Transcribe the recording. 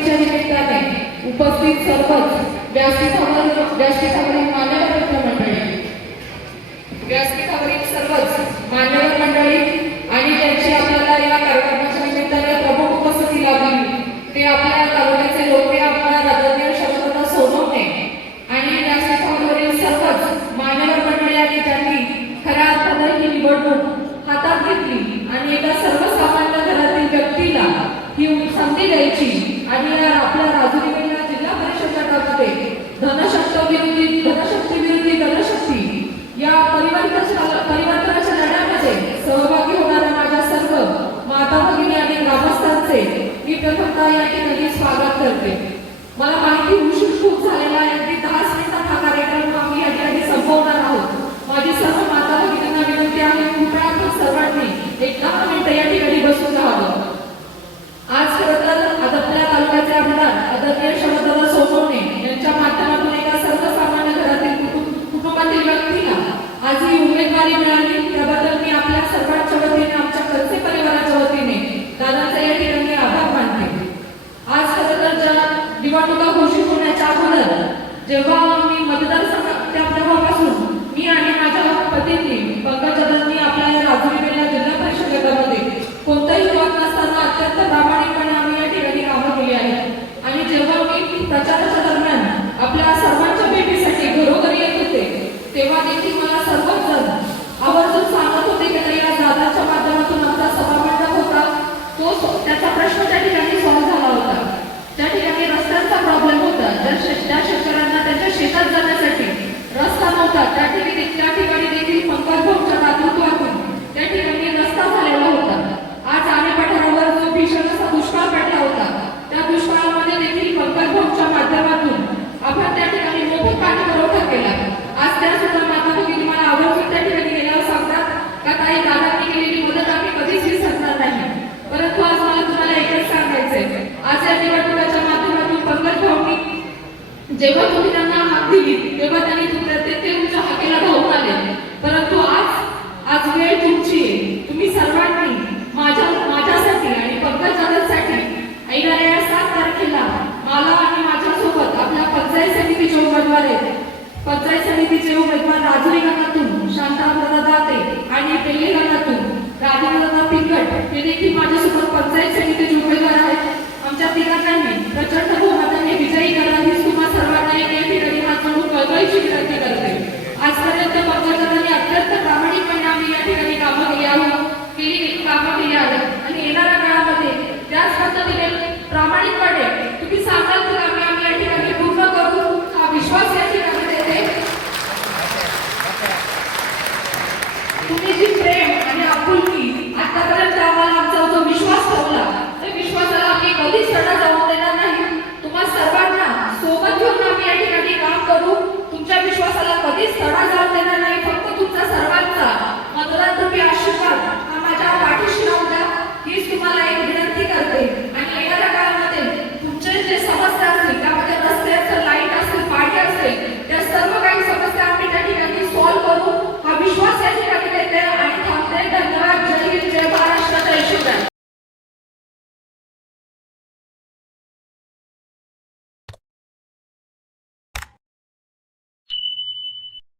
दिनाच्या निमित्ताने उपस्थित सर्वच व्यासपीठावरील मान्यवर मंडळी, व्यासपीठावरील सर्वच मान्यवर मंडळी आणि ज्यांची आपल्याला या कार्यक्रमाच्या निमित्ताने प्रमुख उपस्थिती लाभली ते आपल्या तालुक्याचे लोक आपल्या आदरणीय शरददा सोनवणे आणि व्यासपीठावरील सर्वच मान्यवर मंडळी आणि ज्यांनी खऱ्या अर्थाने ही निवडणूक हातात घेतली आणि एका सर्वसामान्य घरातील व्यक्तीला ही संधी द्यायची आणि आपल्या राजुरीला जिल्हा परिषद गटामध्ये धनशक्ती विरुद्ध धनशक्ती या परिवर्तनाच्या लढ्यामध्ये सहभागी होणाऱ्या माझ्या सर्व माता भगिनी आणि ग्रामस्थांचे मी प्रथमतः या ठिकाणी स्वागत करते. मला माहिती उशीर खूप झालेला आहे, अगदी 10 मिनिटात हा कार्यक्रम आम्ही या ठिकाणी संपवणार आहोत. माझी सर्व माता भगिनींना विनंती आहे कृपया आपण सर्वांनी एक 10 मिनिटं या ठिकाणी बसून राहावं. आज खरं तर आपल्या तालुक्याचे आमदार आदरणीय शरददा सोनवणे यांच्या माध्यमातून एका सर्वसामान्य घरातील कुटुंबातील व्यक्तीला आज ही उमेदवारी मिळाली, त्याबद्दल मी आपल्या सर्वांच्या वतीने आमच्या खर्चे परिवाराच्या वतीने दादांचा या ठिकाणी आभार मानते. आज खरं तर ज्या निवडणुका घोषित होण्याच्या अगोदर जेव्हा मी तेव्हापासून मी आणि माझ्या पतींनी पंकजांनी आपल्या राजुरीला जिल्हा परिषद गटामध्ये कोणताही पद नसताना अत्यंत प्रामाणिकपणे आम्ही या ठिकाणी कामं केली आहेत. आणि जेव्हा मी प्रचाराच्या दरम्यान आपल्या सर्वांच्या भेटीसाठी घरोघरी येत होते तेव्हा देखील मला सर्वच जण आवर्जून सांगत होते की या दादाच्या माध्यमातून आमचा सभामंडप होता तो त्याचा प्रश्न त्या ठिकाणी सॉल्व्ह झाला होता. त्या ठिकाणी रस्त्यांचा प्रॉब्लेम होता, ज्या शेतकऱ्यांना त्यांच्या शेतात जाण्यासाठी रस्ता नव्हता त्या ठिकाणी देखील पंकज भाऊच्या नेतृत्वातून त्या ठिकाणी रस्ता झालेला होता. आज आणे पठारावर जो भीषण असा दुष्काळ पडला होता त्या दुष्काळामध्ये देखील पंकज भाऊच्या माध्यमातून आपण त्या ठिकाणी मोफत पाणी पुरवठा केला. आज त्या सुद्धा माता भगिनी मला आवर्जून त्या ठिकाणी गेल्यावर सांगतात का काही दादांनी केलेली मदत आम्ही कधीच विसरणार नाही. परंतु आज मला तुम्हाला एकच सांगायचंय, आज या निवडणुकाच्या माध्यमातून पंकज भाऊंनी जेव्हा तुम्ही त्यांना हाक दिली तेव्हा त्यांनी ते तुमच्या हाकेला धावून आले. परंतु आज वेळ तुमची आहे. तुम्ही सर्वांनी माझ्यासाठी आणि पंकज दादांसाठी येणाऱ्या 7 तारखेला मला आणि माझ्यासोबत आपल्या पंचायत समितीचे उमेदवार आहेत. पंचायत समितीचे उमेदवार राजुरी गणातून शांताप्रदा दाते आणि पेल्ले गणातून राजेंद्रनाथ पिंगट हे देखील माझ्यासोबत पंचायत समितीचे उमेदवार आहेत. आमच्या तिघांनी प्रचंड